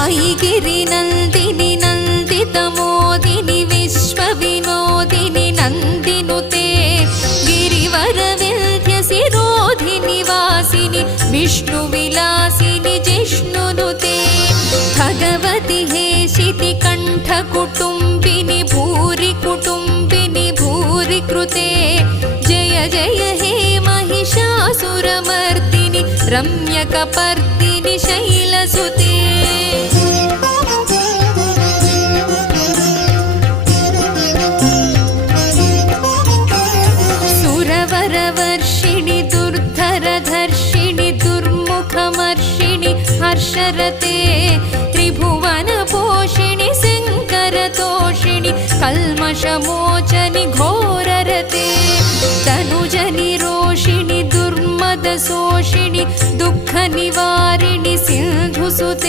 ऐगिरिनन्दिनि नन्दितमोदिनि विश्वविनोदिनि नन्दिनुते गिरिवरविन्ध्यसिरोधिनि वासिनि विष्णुविलासिनि जिष्णुनुते भगवति हेशितिकण्ठकुटुम्बिनि भूरि कुटुम्बिनि भूरि कृते जय जय हे महिषासुरमर्दिनि रम्यकपर्दिनि शैलसुते सुरवरवर्षिणि दुर्धरधर्षिणि दुर्मुखमर्षिणि हर्षरते त्रिभुवनपोषिणि शङ्करतोषिणि कल्मषमोचनि घोररते तनुजनिरोषिणि दुर्मदशोषिणि दुःखनिवारिणि सिन्धुसुते